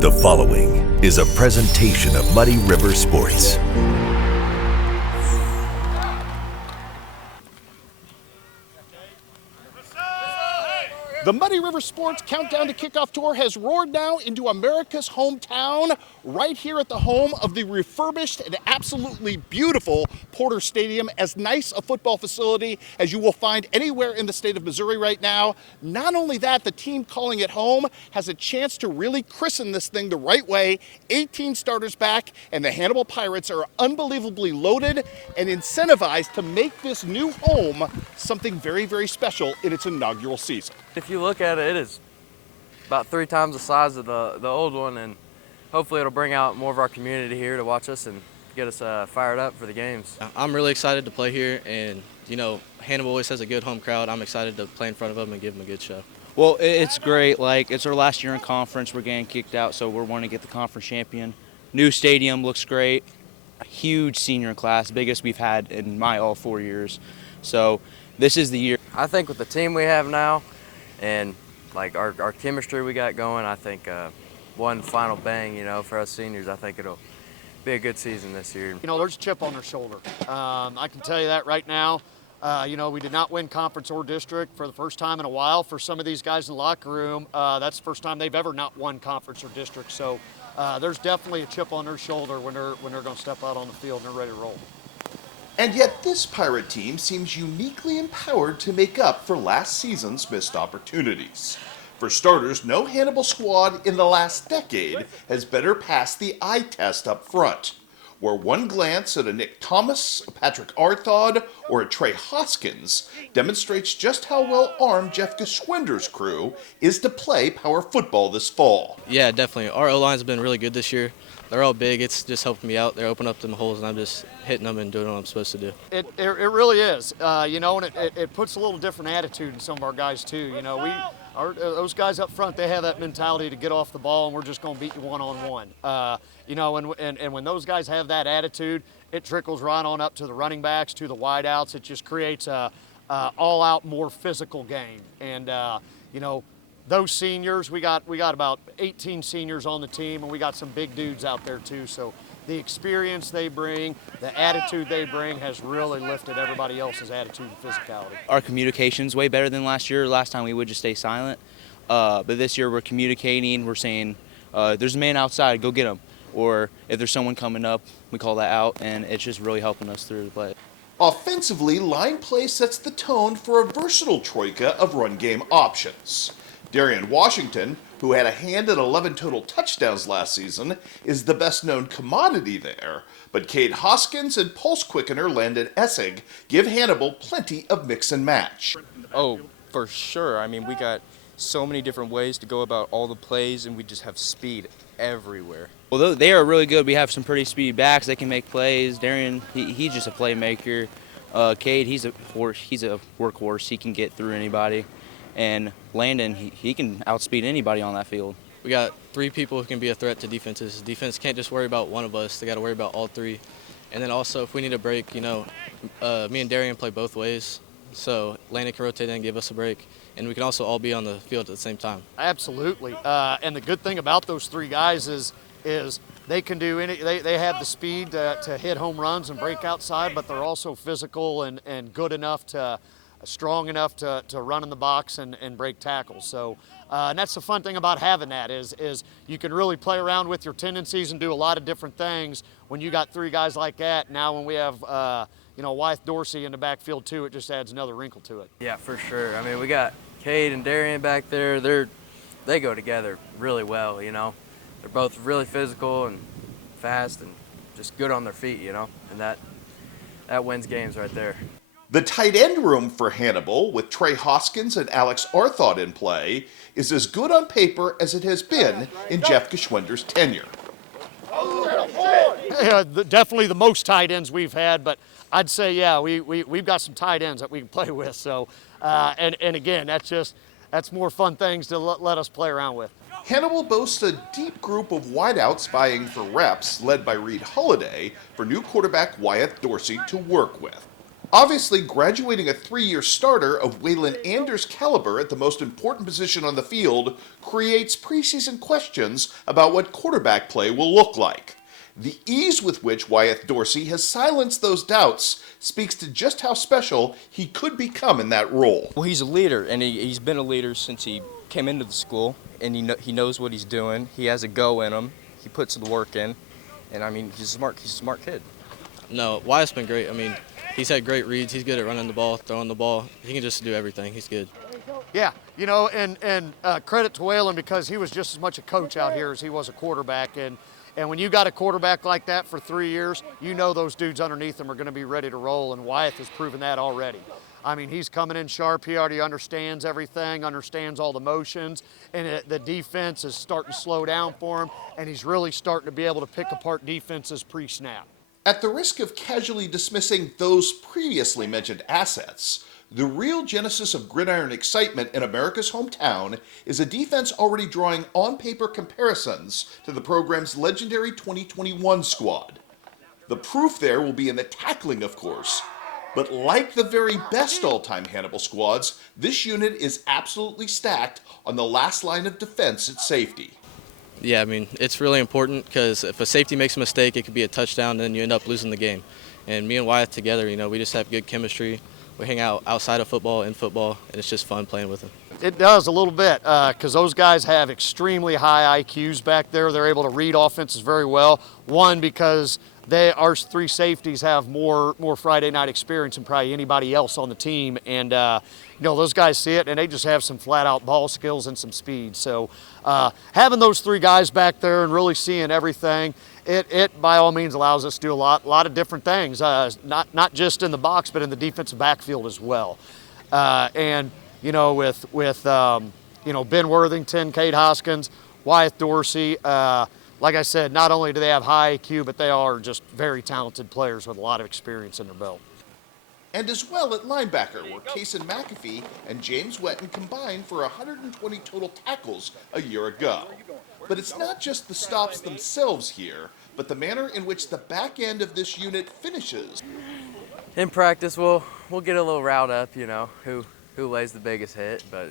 The following is a presentation of Muddy River Sports. The Muddy River Sports Countdown to Kickoff Tour has roared now into America's hometown, right here at the home of the refurbished and absolutely beautiful Porter Stadium, as nice a football facility as you will find anywhere in the state of Missouri right now. Not only that, the team calling it home has a chance to really christen this thing the right way. 18 starters back, and the Hannibal Pirates are unbelievably loaded and incentivized to make this new home something very, very special in its inaugural season. If you look at it, it is about 3 times the size of the old one, and hopefully it'll bring out more of our community here to watch us and get us fired up for the games. I'm really excited to play here, and you know, Hannibal always has a good home crowd. I'm excited to play in front of them and give them a good show. Well, it's great. Like, it's our last year in conference. We're getting kicked out, so we're wanting to get the conference champion. New stadium looks great. A huge senior class, biggest we've had in my all 4 years. So this is the year. I think with the team we have now and like our chemistry we got going, I think one final bang, you know, for us seniors, I think it'll be a good season this year. You know, there's a chip on their shoulder. I can tell you that right now. You know, we did not win conference or district for the first time in a while. For some of these guys in the locker room, that's the first time they've ever not won conference or district. So there's definitely a chip on their shoulder when they're going to step out on the field and they're ready to roll. And yet this Pirate team seems uniquely empowered to make up for last season's missed opportunities. For starters, no Hannibal squad in the last decade has better passed the eye test up front, where one glance at a Nick Thomas, a Patrick Arthod, or a Trey Hoskins demonstrates just how well armed Jeff Geschwinder's crew is to play power football this fall. Yeah, definitely. Our O-line's been really good this year. They're all big. It's just helping me out. They're opening up them holes, and I'm just hitting them and doing what I'm supposed to do. It really is. You know, and it puts a little different attitude in some of our guys too. You know, those guys up front, they have that mentality to get off the ball and we're just going to beat you one-on-one. You know, and when those guys have that attitude, it trickles right on up to the running backs, to the wideouts. It just creates a all-out, more physical game. And you know, those seniors, we got about 18 seniors on the team, and we got some big dudes out there too. So the experience they bring, the attitude they bring has really lifted everybody else's attitude and physicality. Our communication's way better than last year. Last time we would just stay silent. But this year we're communicating. We're saying, there's a man outside, go get him. Or if there's someone coming up, we call that out, and it's just really helping us through the play. Offensively, line play sets the tone for a versatile troika of run game options. Darian Washington, who had a hand in 11 total touchdowns last season, is the best-known commodity there, but Cade Hoskins and pulse quickener Landon Essig give Hannibal plenty of mix and match. Oh, for sure. I mean, we got so many different ways to go about all the plays, and we just have speed everywhere. Well, they are really good. We have some pretty speedy backs. They can make plays. Darian, he's just a playmaker. Cade, he's a workhorse. He can get through anybody. And Landon, he can outspeed anybody on that field. We got 3 people who can be a threat to defenses. Defense can't just worry about one of us. They got to worry about all 3. And then also, if we need a break, you know, me and Darian play both ways. So Landon can rotate in and give us a break. And we can also all be on the field at the same time. Absolutely. And the good thing about those 3 guys is they can do they have the speed to hit home runs and break outside, but they're also physical and good enough strong enough to run in the box and break tackles. So, and that's the fun thing about having that is you can really play around with your tendencies and do a lot of different things when you got 3 guys like that. Now when we have, you know, Wythe Dorsey in the backfield too, it just adds another wrinkle to it. Yeah, for sure. I mean, we got Cade and Darian back there. They go together really well, you know. They're both really physical and fast and just good on their feet, you know, and that wins games right there. The tight end room for Hannibal, with Trey Hoskins and Alex Arthod in play, is as good on paper as it has been in Jeff Geschwinder's tenure. Yeah, definitely the most tight ends we've had, but I'd say, yeah, we've got some tight ends that we can play with. So, and again, that's more fun things to let us play around with. Hannibal boasts a deep group of wideouts vying for reps, led by Reed Holliday, for new quarterback Wythe Dorsey to work with. Obviously, graduating a 3-year starter of Waylon Anders' caliber at the most important position on the field creates preseason questions about what quarterback play will look like. The ease with which Wyeth Dorsey has silenced those doubts speaks to just how special he could become in that role. Well, he's a leader, and he's been a leader since he came into the school, and he knows what he's doing. He has a go in him. He puts the work in, and I mean, he's a smart kid. No, Wyatt's been great. I mean, he's had great reads. He's good at running the ball, throwing the ball. He can just do everything. He's good. Yeah, you know, and credit to Waylon because he was just as much a coach out here as he was a quarterback. And when you got a quarterback like that for 3 years, you know those dudes underneath him are going to be ready to roll, and Wyeth has proven that already. I mean, he's coming in sharp. He already understands everything, understands all the motions, and the defense is starting to slow down for him, and he's really starting to be able to pick apart defenses pre-snap. At the risk of casually dismissing those previously mentioned assets, the real genesis of gridiron excitement in America's hometown is a defense already drawing on-paper comparisons to the program's legendary 2021 squad. The proof there will be in the tackling, of course, but like the very best all-time Hannibal squads, this unit is absolutely stacked on the last line of defense at safety. Yeah, I mean, it's really important because if a safety makes a mistake, it could be a touchdown, and then you end up losing the game. And me and Wyeth together, you know, we just have good chemistry. We hang out outside of football, in football, and it's just fun playing with them. It does a little bit because those guys have extremely high IQs back there. They're able to read offenses very well. One, because our 3 safeties have more Friday night experience than probably anybody else on the team. And, you know, those guys see it, and they just have some flat-out ball skills and some speed. So having those 3 guys back there and really seeing everything, it by all means allows us to do a lot of different things, not just in the box, but in the defensive backfield as well. And, you know, with you know, Ben Worthington, Cade Hoskins, Wyeth Dorsey, like I said, not only do they have high IQ, but they are just very talented players with a lot of experience in their belt. And as well at linebacker, where Kason McAfee and James Wetton combined for 120 total tackles a year ago. But it's not just the stops themselves here, but the manner in which the back end of this unit finishes. In practice, we'll get a little riled up, you know, who lays the biggest hit, but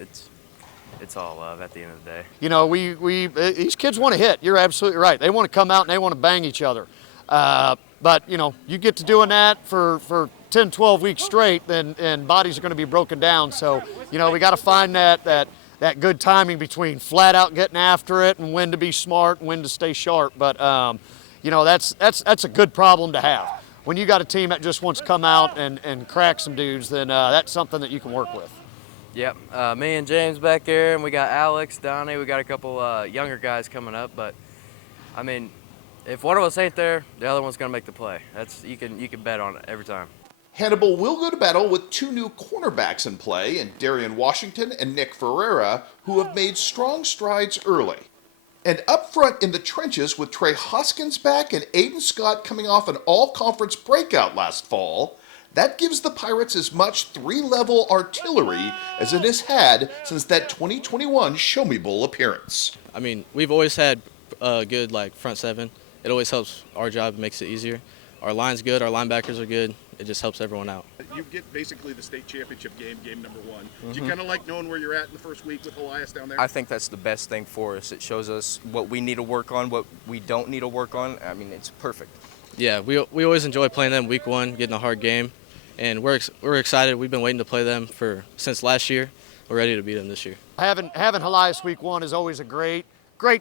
it's all love at the end of the day. You know, these kids want to hit. You're absolutely right. They want to come out and they want to bang each other. But, you know, you get to doing that for 10, 12 weeks straight, and bodies are going to be broken down. So, you know, we got to find that good timing between flat out getting after it and when to be smart and when to stay sharp. But, you know, that's a good problem to have. When you got a team that just wants to come out and crack some dudes, then that's something that you can work with. Yep, me and James back there, and we got Alex, Donnie, we got a couple younger guys coming up, but I mean, if one of us ain't there, the other one's gonna make the play. You can bet on it every time. Hannibal will go to battle with 2 new cornerbacks in play in Darian Washington and Nick Ferreira, who have made strong strides early. And up front in the trenches with Trey Hoskins back and Aiden Scott coming off an all-conference breakout last fall, that gives the Pirates as much 3-level artillery as it has had since that 2021 Show Me Bowl appearance. I mean, we've always had a good, front 7. It always helps our job, makes it easier. Our line's good, our linebackers are good. It just helps everyone out. You get basically the state championship game number 1. Do you kind of like knowing where you're at in the first week with Elias down there? I think that's the best thing for us. It shows us what we need to work on, what we don't need to work on. I mean, it's perfect. Yeah, we always enjoy playing them week 1, getting a hard game. And we're excited. We've been waiting to play them since last year. We're ready to beat them this year. Having Elias week 1 is always a great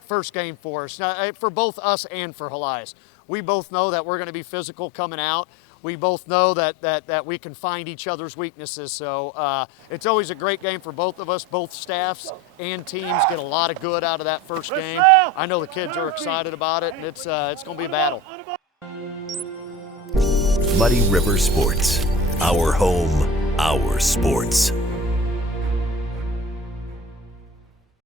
first game for us, for both us and for Elias. We both know that we're going to be physical coming out. We both know that we can find each other's weaknesses. So it's always a great game for both of us. Both staffs and teams get a lot of good out of that first game. I know the kids are excited about it, and it's going to be a battle. Muddy River Sports. Our home, our sports.